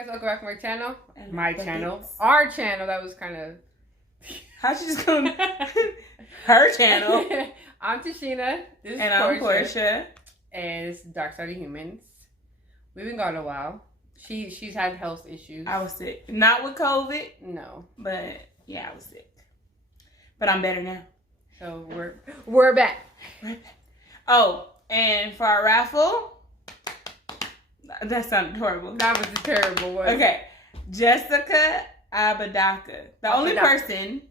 Guys, welcome back to my channel. And my channel. Our channel. That was kind of... How'd you just go? Her channel. I'm Tashina. This is and I'm Portia. And it's Dark Side of Humans. We've been gone a while. She's had health issues. I was sick. Not with COVID. No. But yeah, I was sick. But I'm better now. So we're back. We're back. Oh, and for our raffle... That sounded horrible. That was a terrible one. Okay. Jessica Abadaka. The only person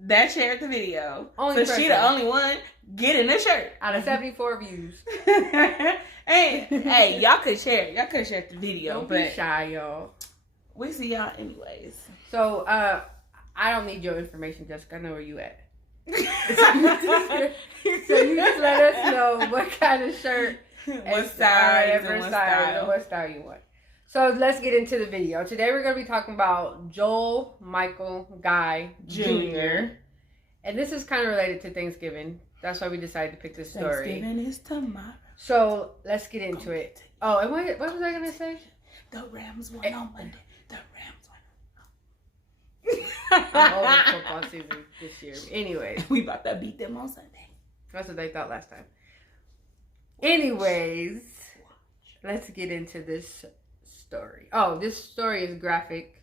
that shared the video. She the only one getting the shirt. Out of 74 views. hey, y'all could share it. Y'all could share the video. Don't be shy, y'all. We see y'all anyways. So, I don't need your information, Jessica. I know where you at. So you just let us know what kind of shirt. What style you want. So let's get into the video. Today we're going to be talking about Jole Michael Guy Jr. And this is kind of related to Thanksgiving. That's why we decided to pick this story. Thanksgiving is tomorrow. So let's get into it. Oh, and what was I going to say? The Rams won on Monday. The Rams won. I'm over football season this year. Anyways. We about to beat them on Sunday. That's what they thought last time. Anyways, let's get into this story. Oh, this story is graphic.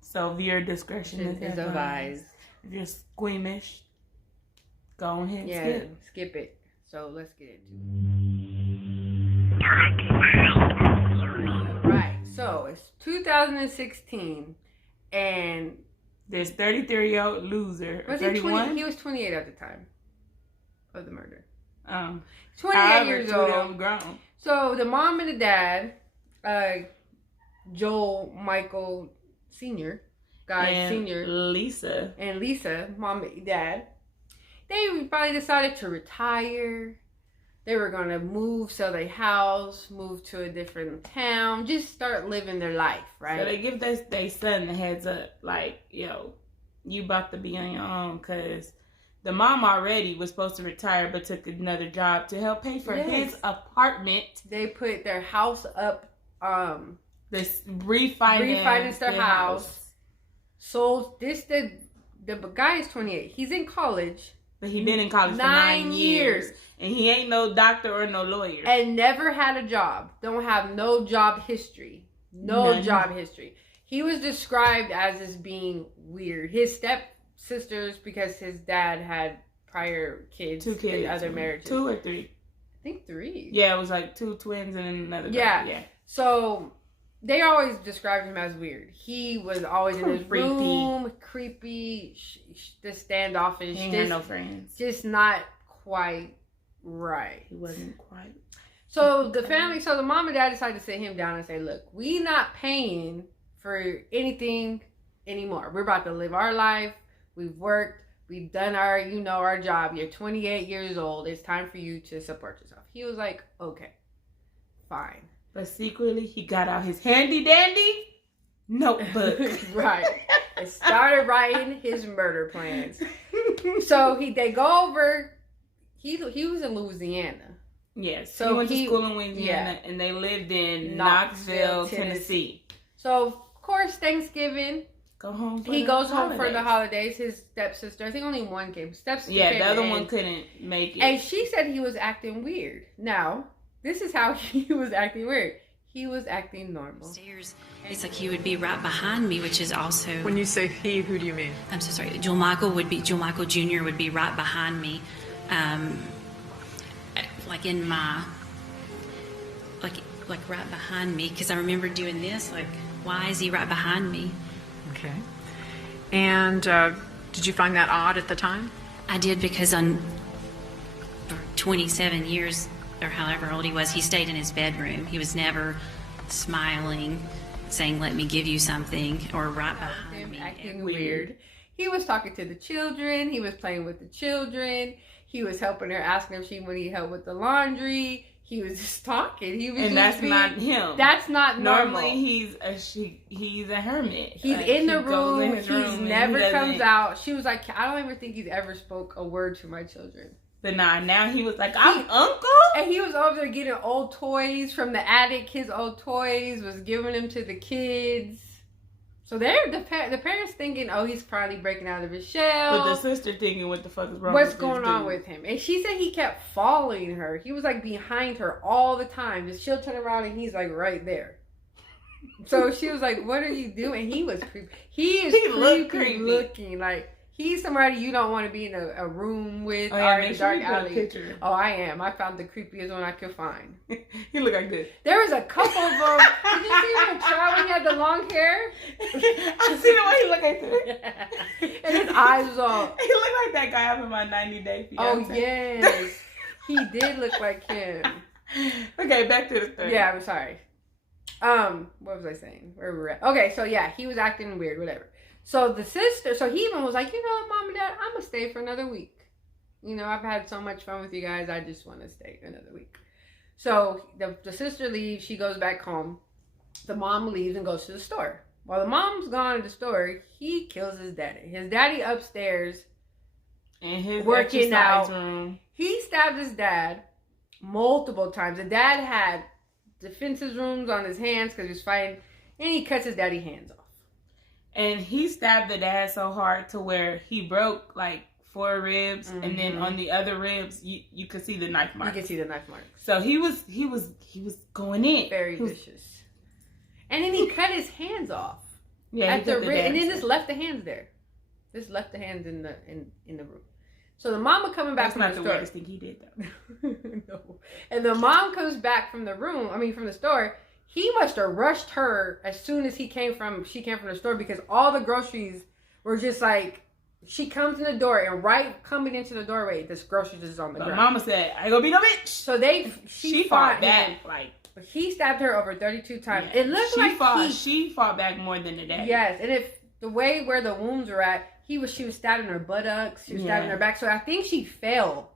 So viewer discretion is advised. If you're squeamish, go ahead and skip it. So let's get into it. Right. So it's 2016 and this 33-year-old loser. Was he 31? He was 28 at the time of the murder. 28 years old. Grown. So the mom and the dad, Jole Michael Sr., Lisa, mom and dad, they finally decided to retire. They were gonna sell their house, move to a different town, just start living their life, right? So they give their son the heads up, like, yo, you about to be on your own, cause the mom already was supposed to retire, but took another job to help pay for his apartment. They put their house up. This refinanced their house. So the guy is 28. He's in college. But he been in college for 9 years. And he ain't no doctor or no lawyer. And never had a job. Don't have no job history. Job history. He was described as being weird. His stepsisters, because his dad had prior kids. 2 kids. In other marriages. 2 or 3? I think 3. Yeah, it was like 2 twins and another guy. Yeah. So they always described him as weird. He was always in his room, creepy, just standoffish. He ain't had no friends. Just not quite right. He wasn't quite. So the mom and dad decided to sit him down and say, look, we not paying for anything anymore. We're about to live our life. We've worked. We've done our job. You're 28 years old. It's time for you to support yourself. He was like, okay, fine. But secretly, he got out his handy-dandy notebook. Right. And started writing his murder plans. So they go over. He was in Louisiana. Yes. So he went to school in Louisiana, and they lived in Knoxville, Tennessee. So, of course, Thanksgiving. He goes home for the holidays. His stepsister, I think only one came. The other one couldn't make it. And she said he was acting weird. Now, this is how he was acting weird. He was acting normal. Stairs. It's like he would be right behind me, which is also... When you say he, who do you mean? I'm so sorry. Jole Michael Jr. would be right behind me. Like in my... Like right behind me. Because I remember doing this. Like, why is he right behind me? Okay. And did you find that odd at the time? I did, because for 27 years... or however old he was, he stayed in his bedroom. He was never smiling, saying, let me give you something, or right behind me. Acting weird. He was talking to the children. He was playing with the children. He was helping her, asking if she wanted help with the laundry. He was just talking. That's not him. That's not normal. Normally, he's a hermit. He's in the room. He never comes out. She was like, I don't ever think he's ever spoke a word to my children. But now he was like, I'm uncle? And he was over there getting old toys from the attic. His old toys was giving them to the kids. So the parents thinking, oh, he's probably breaking out of his shell. But the sister thinking, what the fuck is wrong What's with going on with him? And she said he kept following her. He was like behind her all the time. Just she'll turn around and he's like right there. So she was like, what are you doing? He was creepy. He creepy looking. Like, he's somebody you don't want to be in a room with or in a dark alley. Oh, I am. I found the creepiest one I could find. He looked like this. There was a couple of them. Did you see him in the trial when he had the long hair? I seen the way he looked like this. And his eyes was all... He looked like that guy up in my 90-Day Fiance. Oh, yes. He did look like him. Okay, back to the story. Yeah, I'm sorry. What was I saying? Where we were at? Okay, so yeah, he was acting weird, whatever. So the sister, so he even was like, you know what, Mom and Dad, I'm going to stay for another week. You know, I've had so much fun with you guys. I just want to stay another week. So the sister leaves. She goes back home. The mom leaves and goes to the store. While the mom's gone to the store, he kills his daddy. His daddy upstairs in his working out. Room. He stabbed his dad multiple times. The dad had defensive wounds on his hands because he was fighting. And he cuts his daddy hands off. And he stabbed the dad so hard to where he broke like 4 ribs, and then on the other ribs you could see the knife marks. You could see the knife marks. So he was going in. Very vicious. And then he cut his hands off. Yeah, at the rib, and then just left the hands there. Just left the hands in the room. So the mama coming back from the store. That's not the weirdest thing he did though. No. And the mom comes back from the store. He must have rushed her as soon as she came from the store because all the groceries were just like, she comes in the door and right coming into the doorway, this groceries is on the ground. Mama said, I ain't gonna be no bitch. So she fought back. But he stabbed her over 32 times. Yeah. It looked she fought back more than the dad. Yes, and if the way where the wounds were at, she was stabbing her buttocks, she was stabbing her back. So I think she fell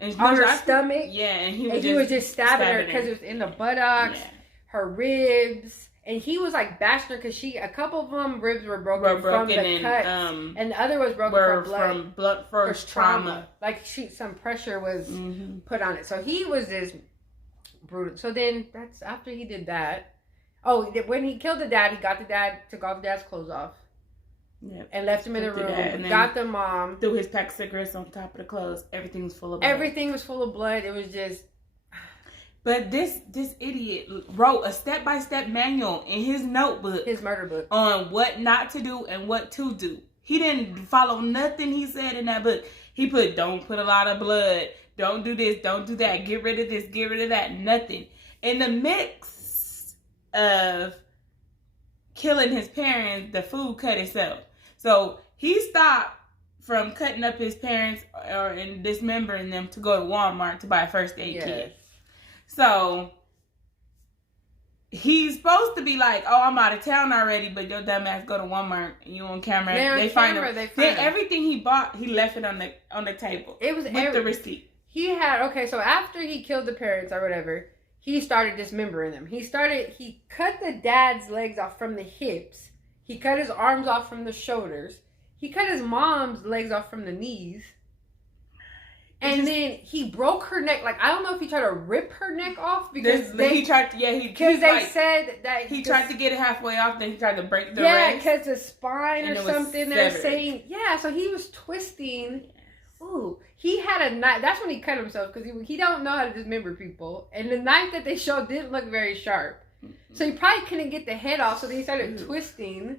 on her stomach. Yeah, and he was just stabbing her because it was in the buttocks. Yeah. Her ribs, and he was like bashing her because a couple of them ribs were broken from the cuts, and the other was broken from blood first trauma. Like some pressure was put on it, so he was just brutal. So then that's after he did that. Oh, when he killed the dad, he got the dad, took all the dad's clothes off, and left him in the room. Got the mom, threw his pack of cigarettes on top of the clothes. Everything was full of blood. Everything was full of blood. It was just. But this idiot wrote a step-by-step manual in his notebook. His murder book. On what not to do and what to do. He didn't follow nothing he said in that book. He put, don't put a lot of blood. Don't do this. Don't do that. Get rid of this. Get rid of that. Nothing. In the mix of killing his parents, the food cut itself. So he stopped from cutting up his parents and dismembering them to go to Walmart to buy a first aid kit. So, he's supposed to be like, oh, I'm out of town already, but your dumb ass go to Walmart and you on camera. They find him. Then everything he bought, he left it on the table. It was with the receipt. He had, so after he killed the parents or whatever, he started dismembering them. He cut the dad's legs off from the hips. He cut his arms off from the shoulders. He cut his mom's legs off from the knees. And then he broke her neck. Like, I don't know if he tried to rip her neck off because he tried to said that he tried to get it halfway off. Then he tried to break the rest. Yeah, because the spine or something. They're saying so he was twisting. Ooh, he had a knife. That's when he cut himself because he don't know how to dismember people. And the knife that they showed didn't look very sharp, so he probably couldn't get the head off. So then he started twisting.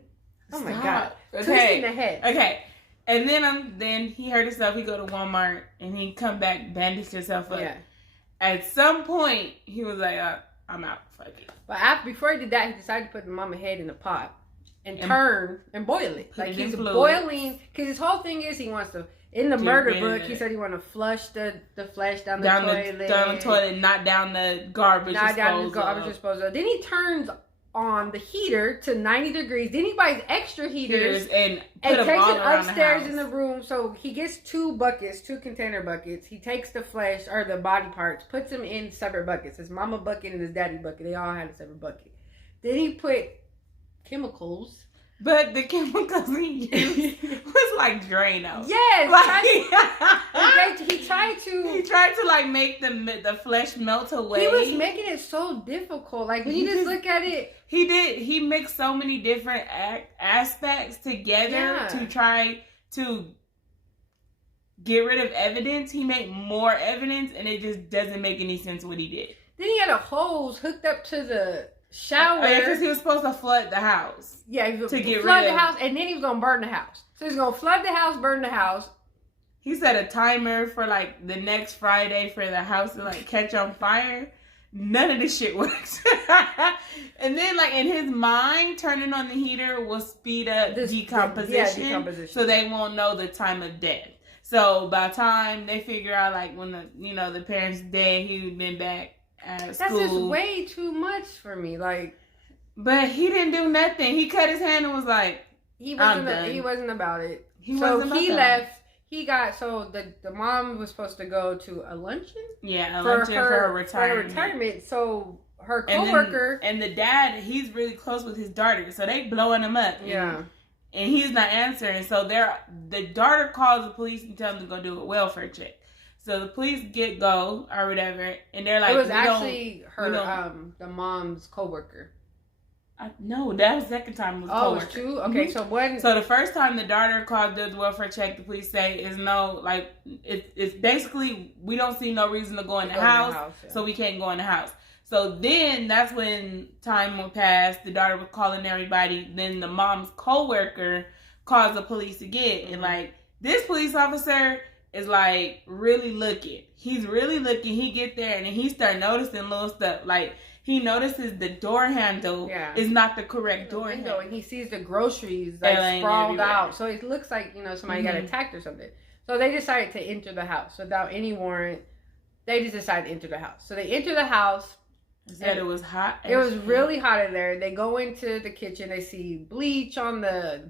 Oh my god! Twisting the head. Okay. And then he hurt himself. He go to Walmart and he come back, bandage himself up. Yeah. At some point, he was like, "I'm out. Fuck it." But before he did that, he decided to put the mama's head in a pot and turn and boil it. Like he's boiling because his whole thing is he wants to. In the murder book, he said he want to flush the flesh down the toilet. Down the toilet, not down the garbage disposal. Not down the garbage disposal. Then he turns on the heater to 90 degrees. Then he buys extra heaters and takes it upstairs in the room. So he gets 2 container buckets. He takes the flesh or the body parts, puts them in separate buckets. His mama bucket and his daddy bucket. They all had a separate bucket. Then he put chemicals But the chemicals he used was like Drano. Yes. Like, he tried to like make the flesh melt away. He was making it so difficult. Like when you just look at it. He mixed so many different aspects together to try to get rid of evidence. He made more evidence, and it just doesn't make any sense what he did. Then he had a hose hooked up to the shower. Oh, yeah, because he was supposed to flood the house. Yeah, he was to get flood rid the of... house, and then he was gonna burn the house. So he's gonna flood the house, burn the house. He set a timer for like the next Friday for the house to like catch on fire. None of this shit works. And then, like, in his mind, turning on the heater will speed up decomposition. So they won't know the time of death. So by the time they figure out, like, when the parents dead, he'd been back at school. That's just way too much for me. Like, but he didn't do nothing. He cut his hand and was like, he wasn't about it. He left. So the mom was supposed to go to a luncheon. Yeah, for her retirement. So her coworker and the dad, he's really close with his daughter, so they blowing him up. Yeah, and he's not answering. So the daughter calls the police and tells them to go do a welfare check. So the police go or whatever, and they're like, it was actually the mom's coworker. No, that was the second time. It was it was two? Okay, mm-hmm. So the first time the daughter called the welfare check, the police say is no, like, it's basically, we don't see no reason to go in the house, so we can't go in the house. So then that's when time will pass. The daughter was calling everybody. Then the mom's coworker calls the police again. Mm-hmm. And like, this police officer is like really looking. He's really looking. He get there and then he start noticing little stuff. Like, he notices the door handle is not the correct door handle. And he sees the groceries like sprawled out. So it looks like, somebody got attacked or something. So they decided to enter the house without any warrant. They just decided to enter the house. So they enter the house. Said it was hot. It was really hot in there. They go into the kitchen. They see bleach on the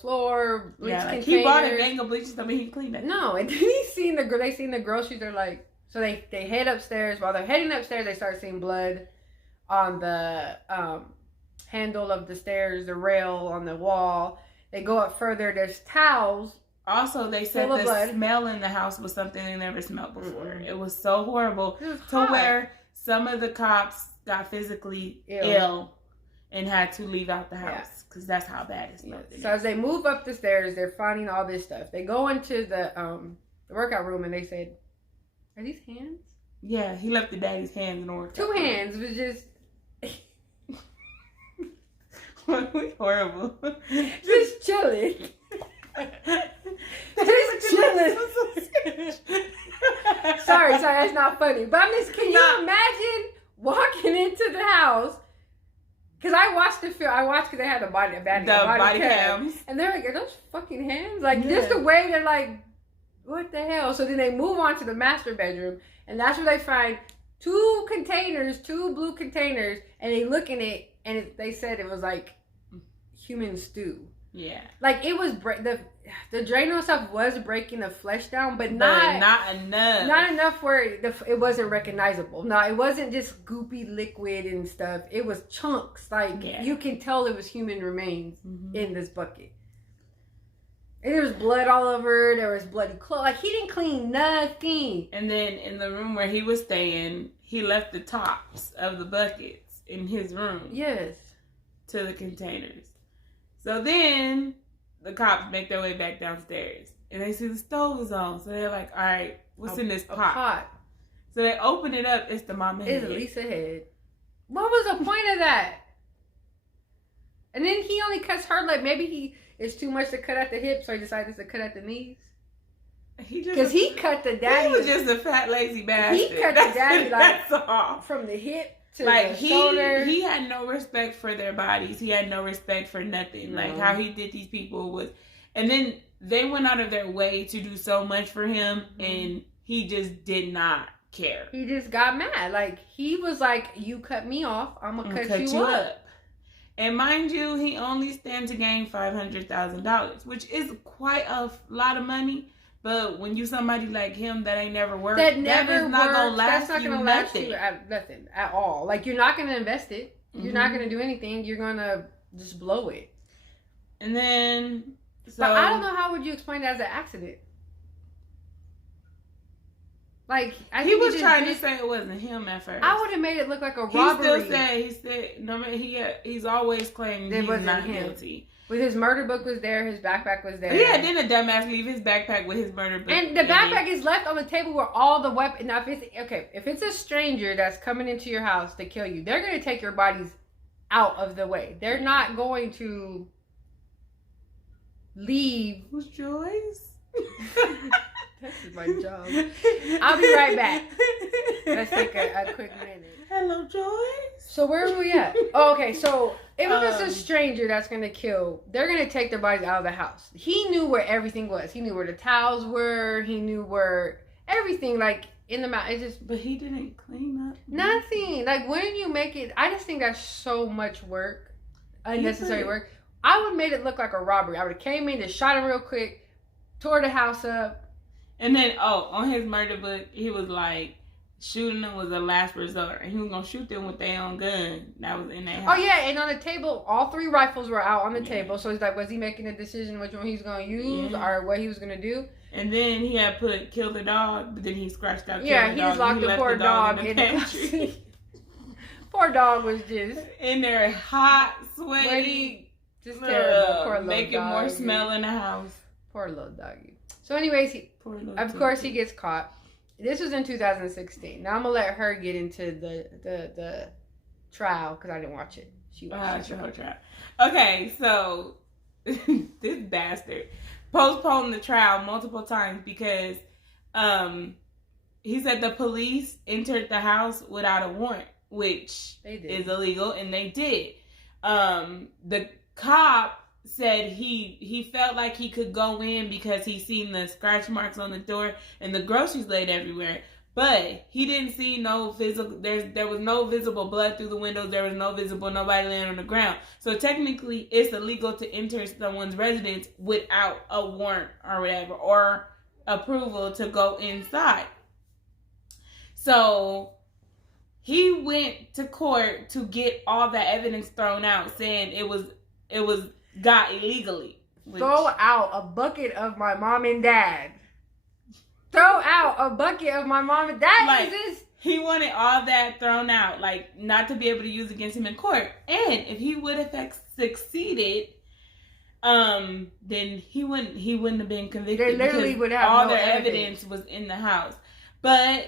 floor. Bleach containers. He bought a gang of bleach. I mean, he cleaned it. No, and then they seen the groceries. They're like, so they head upstairs. While they're heading upstairs, they start seeing blood on the handle of the stairs, the rail on the wall. They go up further. There's towels. Also, they said the smell in the house was something they never smelled before. Mm-hmm. It was so horrible where some of the cops got physically ill and had to leave out the house because that's how bad it smelled. So as they move up the stairs, they're finding all this stuff. They go into the workout room and they said, "Are these hands?" Yeah, he left the daddy's hands in the workout room. 2 hands was just horrible. Just chilling. Just chilling. Sorry, that's not funny. But can you imagine walking into the house? Because I watched the film. Because they had the body cams. And they're like, "Are those fucking hands?" Like, just the way they're like, what the hell? So then they move on to the master bedroom. And that's where they find 2 blue containers. And they look in it. And they said it was like human stew. Yeah. Like, it was the Drano stuff was breaking the flesh down, but not enough. Not enough where it wasn't recognizable. No, it wasn't just goopy liquid and stuff. It was chunks. Like, you can tell it was human remains in this bucket. And there was blood all over. There was bloody clothes. Like, he didn't clean nothing. And then in the room where he was staying, he left the tops of the buckets in his room. Yes. To the containers. So then the cops make their way back downstairs and they see the stove is on. So they're like, all right, what's in this pot? So they open it up. It's the mama head. It's Lisa head. What was the point of that? And then he only cuts her, like, maybe it's too much to cut at the hips, so he decided to cut at the knees. Because he cut the daddy. He was just a fat, lazy bastard. He cut the daddy, like, from the hip to the shoulder. He had no respect for their bodies. He had no respect for nothing. Like, how he did these people was... And then they went out of their way to do so much for him, and he just did not care. He just got mad. Like, he was like, you cut me off, I'm going to cut you up. And mind you, he only stands to gain $500,000, which is quite a lot of money. But when you somebody like him that ain't never worked, that's not gonna last you at nothing at all. Like, you're not gonna invest it. You're not gonna do anything. You're gonna just blow it. And then, so But I don't know how would you explain that as an accident. Like he was trying to say it wasn't him at first. I would have made it look like a robbery. He said no. He's always claiming he's not guilty. With his murder book was there, his backpack was there. Yeah, then the dumbass leave his backpack with his murder book. And the backpack is left on the table where all the weapons. Now, if it's a stranger that's coming into your house to kill you, they're going to take your bodies out of the way. They're not going to leave. Who's Joyce? This is my job. I'll be right back. Let's take a quick minute. Hello, Joyce. So where are we at? Oh, okay, so if it's a stranger that's going to kill, they're going to take their bodies out of the house. He knew where everything was. He knew where the towels were. He knew where everything, like, in the mouth. It just... But he didn't clean up. Nothing. Like, when you make it... I just think that's so much work. Unnecessary work. I would have made it look like a robbery. I would have came in, just shot him real quick, tore the house up. And then, on his murder book, he was like, shooting them was a last resort. And he was going to shoot them with their own gun that was in their house. Oh, yeah. And on the table, all 3 rifles were out on the table. So he's like, was he making a decision which one he's going to use or what he was going to do? And then he had put kill the dog, but then he scratched out kill the dog. Just locked the poor dog in the pantry. Poor dog was just... in there hot, sweaty. Just terrible. Poor little making doggy. More smell in the house. Poor little doggy. So anyways, of course he gets caught. This was in 2016. Now I'm gonna let her get into the trial because I didn't watch it. She watched the trial. Okay, so this bastard postponed the trial multiple times because he said the police entered the house without a warrant, which is illegal, and they did. The cop said he felt like he could go in because he seen the scratch marks on the door and the groceries laid everywhere, but he didn't see no physical. There was no visible blood through the windows. There was no visible nobody laying on the ground. So technically, it's illegal to enter someone's residence without a warrant or whatever or approval to go inside. So he went to court to get all that evidence thrown out, saying it was got illegally. Throw out a bucket of my mom and dad. Throw out a bucket of my mom and dad. Like, he wanted all that thrown out, like not to be able to use against him in court. And if he would have succeeded, then he wouldn't have been convicted. They literally would have all no their evidence was in the house. But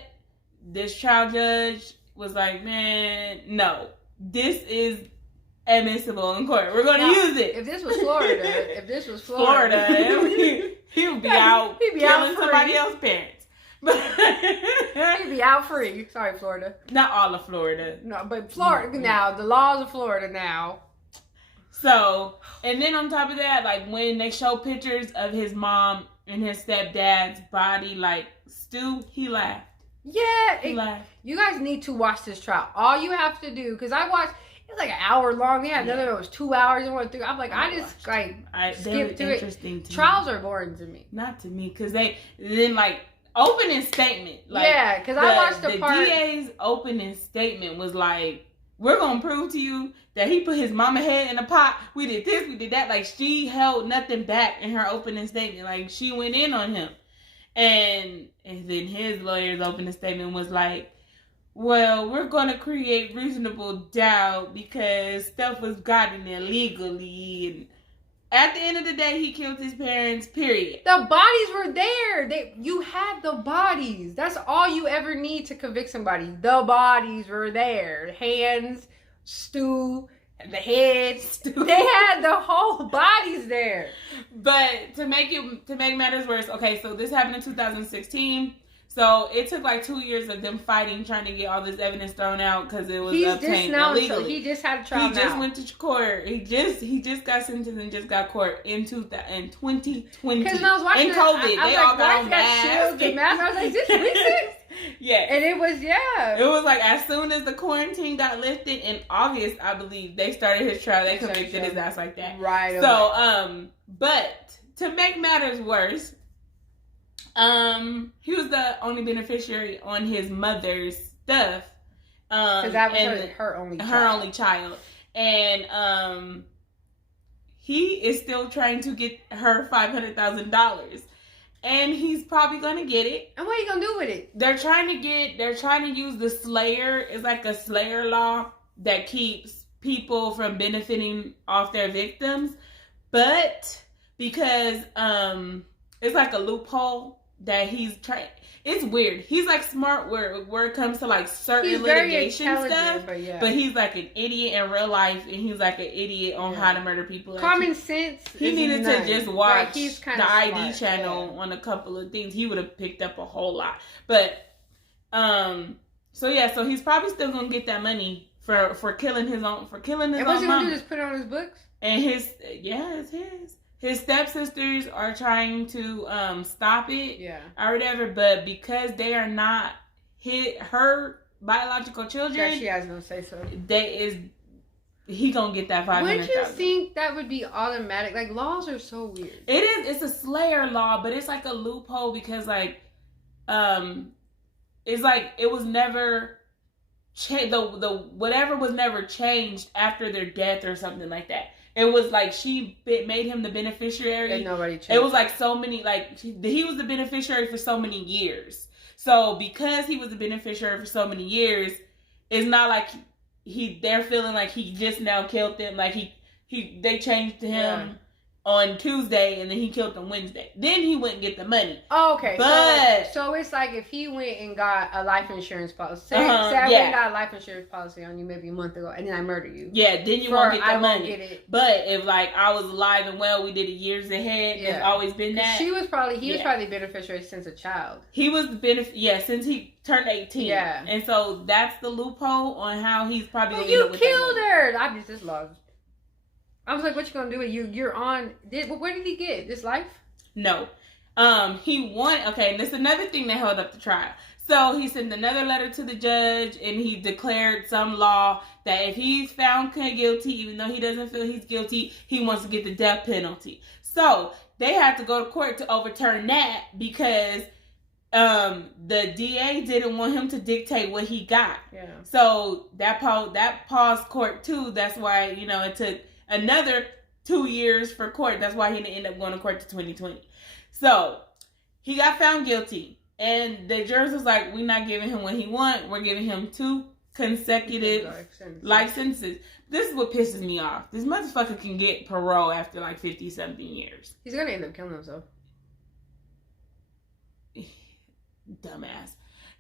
this trial judge was like, man, no, this is admissible in court. We're going to use it. If this was Florida, he would be out killing somebody else's parents. He'd be out free. Sorry, Florida. Not all of Florida. No, but Florida now. The laws of Florida now. So, and then on top of that, like when they show pictures of his mom and his stepdad's body, like stew, he laughed. Yeah, he laughed. You guys need to watch this trial. All you have to do, because I watched. It's like an hour long. They had another that was 2 hours and 1 3. I'm like, I just skip through it. Trials are boring to me. Not to me, because they then like opening statement. Like, yeah, because I watched the part. The DA's opening statement was like, "We're gonna prove to you that he put his mama head in a pot. We did this, we did that." Like she held nothing back in her opening statement. Like she went in on him, and then his lawyer's opening statement was like, well, we're going to create reasonable doubt because stuff was gotten illegally. And at the end of the day, he killed his parents, period. The bodies were there. You had the bodies. That's all you ever need to convict somebody. The bodies were there. Hands, stew, the heads. They had the whole bodies there. But to make matters worse, okay, so this happened in 2016. So it took like 2 years of them fighting, trying to get all this evidence thrown out because it was obtained illegally. He just had a trial. He just went to court. He just got sentenced and just got court in 2020. Because I was watching in COVID, they all got on masks. I was like, "This recent?" Yeah, and it was It was like as soon as the quarantine got lifted in August, I believe they started his trial. They convicted his ass like that. Right. So but to make matters worse. He was the only beneficiary on his mother's stuff. Because that was her only child. And he is still trying to get her $500,000. And he's probably gonna get it. And what are you gonna do with it? They're trying to use the Slayer. It's like a Slayer law that keeps people from benefiting off their victims. But because it's like a loophole that he's trying. It's weird. He's like smart where it comes to like certain litigation stuff. But he's like an idiot in real life, and he's like an idiot on how to murder people. Common sense. He needed to just watch he's the ID channel on a couple of things. He would have picked up a whole lot. But so he's probably still gonna get that money for killing his own what's mom. he gonna do? Just put it on his books? And it's his. His stepsisters are trying to stop it or whatever, but because they are not her biological children, she has no say so. He gonna get that $500,000. Wouldn't you think that would be automatic? Like, laws are so weird. It is. It's a Slayer law, but it's like a loophole because it's like it was never the whatever was never changed after their death or something like that. It was like she made him the beneficiary. And nobody changed. It was like so many, like he was the beneficiary for so many years. So because he was the beneficiary for so many years, it's not like they're feeling like he just now killed them. Like they changed to him on Tuesday and then he killed them Wednesday. Then he wouldn't get the money. Oh, okay. But so it's like if he went and got a life insurance policy. Say I went and got a life insurance policy on you maybe a month ago and then I murder you. Yeah, then you won't get the money. Won't get it. But if like I was alive and well, we did it years ahead. It's always been that. He was probably the beneficiary since a child. He was the since he turned 18. Yeah. And so that's the loophole on how he's probably going to end up with killed her. I just lost. I was like, what you gonna do with you? You're on. Where did he get this life? No. He won. Okay, and this is another thing that held up the trial. So he sent another letter to the judge and he declared some law that if he's found guilty, even though he doesn't feel he's guilty, he wants to get the death penalty. So they had to go to court to overturn that because the DA didn't want him to dictate what he got. Yeah. So that paused court too. That's why, it took another 2 years for court. That's why he didn't end up going to court to 2020. So he got found guilty, and the jurors was like, "We're not giving him what he want. We're giving him 2 consecutive life sentences." This is what pisses me off. This motherfucker can get parole after like 50-something years. He's gonna end up killing himself. Dumbass.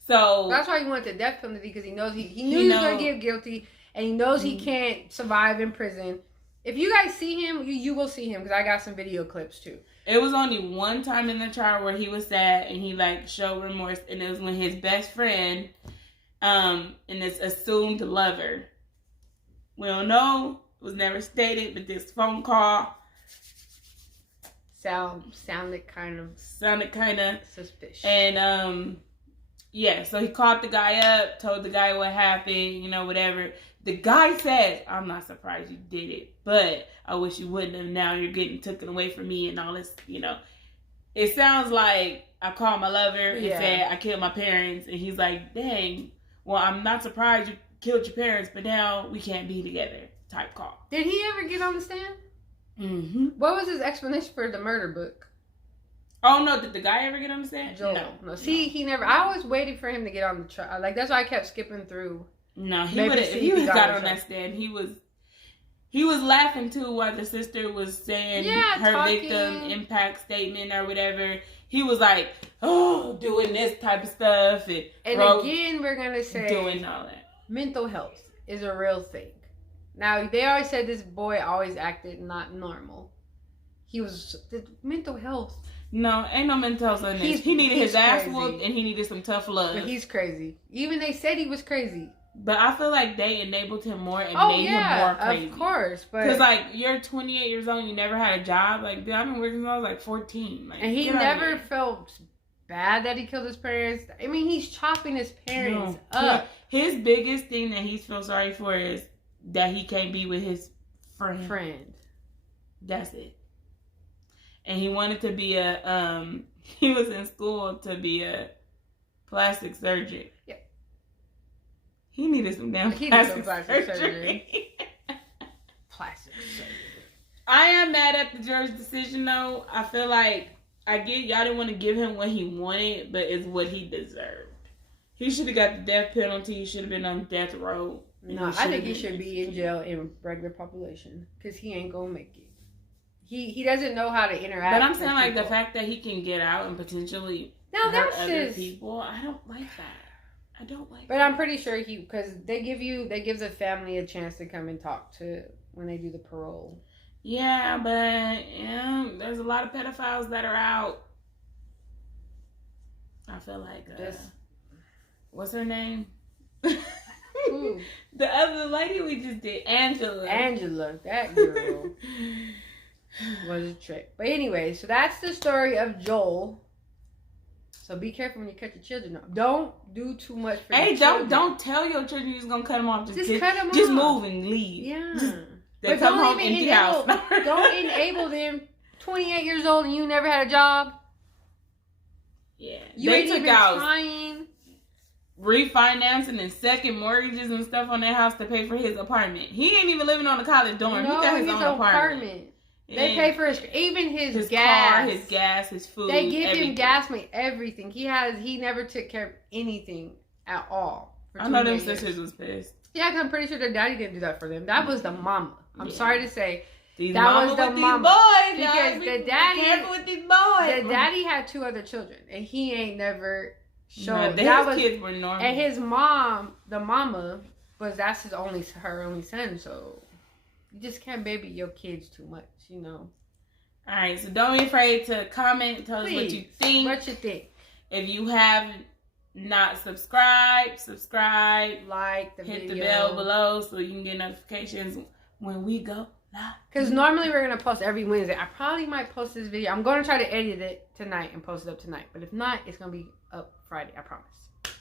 So that's why he wanted the death penalty, because he knows he knew he was gonna get guilty, and he knows he can't survive in prison. If you guys see him, you will see him, because I got some video clips too. It was only one time in the trial where he was sad and he showed remorse, and it was when his best friend and his assumed lover, we don't know, it was never stated, but this phone call sounded kind of suspicious. And so he called the guy up, told the guy what happened, whatever. The guy says, "I'm not surprised you did it, but I wish you wouldn't have. Now you're getting taken away from me and all this, It sounds like I called my lover and said I killed my parents, and he's like, "Dang, well, I'm not surprised you killed your parents, but now we can't be together," type call. Did he ever get on the stand? Mm-hmm. What was his explanation for the murder book? Oh, no, did the guy ever get on the stand? Jole. No. See, he never. I always waited for him to get on the trial. Like, that's why I kept skipping through. No, he would have. If he would have got on that stand, he was laughing too while the sister was saying her victim impact statement or whatever. He was like, doing this type of stuff, and again, we're gonna say doing all that. Mental health is a real thing. Now, they always said this boy always acted not normal. He was mental health. No, ain't no mental health on this. He needed his ass whooped, and he needed some tough love. But he's crazy. Even they said he was crazy. But I feel like they enabled him more and made him more crazy. Of course. Because, you're 28 years old and you never had a job. Like, dude, I've been working since I was, 14. And he never felt bad that he killed his parents. I mean, he's chopping his parents up. His biggest thing that he feels sorry for is that he can't be with his friend. That's it. And he wanted to be he was in school to be a plastic surgeon. Yeah. He needed some damn plastic surgery. Plastic surgery. I am mad at the judge's decision, though, I feel like, I get y'all didn't want to give him what he wanted, but it's what he deserved. He should have got the death penalty. He should have been on death row. No, I think he should be in jail in regular population because he ain't gonna make it. He doesn't know how to interact. But I'm saying, with like, people. the fact that he can get out and potentially No, hurt that's other just people, I don't like that. I don't like But that. I'm pretty sure because they give the family a chance to come and talk to when they do the parole. Yeah, but there's a lot of pedophiles that are out. I feel like what's her name? Ooh. The other lady we just did, Angela. Angela, that girl was a trick. But anyway, so that's the story of Jole. So be careful when you cut your children off. Don't do too much for your children. Don't tell your children you're just gonna cut them off. Just cut them Just off. move and leave. Yeah. They come home empty house. Don't enable them. 28 years old and you never had a job. Yeah. You They ain't took even out trying. refinancing and second mortgages and stuff on their house to pay for his apartment. He ain't even living on a college dorm. No, he got his own apartment. They pay for his his gas, gas, his gas, his food. They give everything. him gas money, everything. He never took care of anything at all. I know them 28 years. sisters was pissed. Yeah, because I'm pretty sure their daddy didn't do that for them. That was the mama. I'm sorry to say. These That mama was the with mama. these boys, Because y'all. the Be daddy- careful with these boys. The daddy had 2 other children, and he ain't never No, showed. his that was kids were normal. and his mom, the mama, that's her only son. So you just can't baby your kids too much, you know. All right, so don't be afraid to comment. Tell us what you Please, think. What you think? If you have not subscribed, subscribe. Like the Hit video. the bell below so you can get notifications when we go live. Because normally we're going to post every Wednesday. I probably might post this video. I'm going to try to edit it tonight and post it up tonight. But if not, it's going to be up Friday. I promise.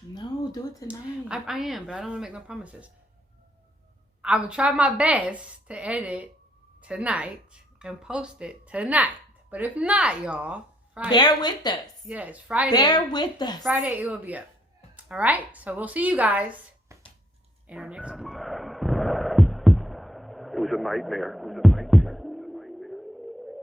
No, do it tonight. I am, but I don't want to make no promises. I will try my best to edit tonight and post it tonight. But if not, y'all, Friday. Bear with us. Yes, Friday. Bear with us. Friday it will be up. All right? So we'll see you guys in our next one. It was a nightmare.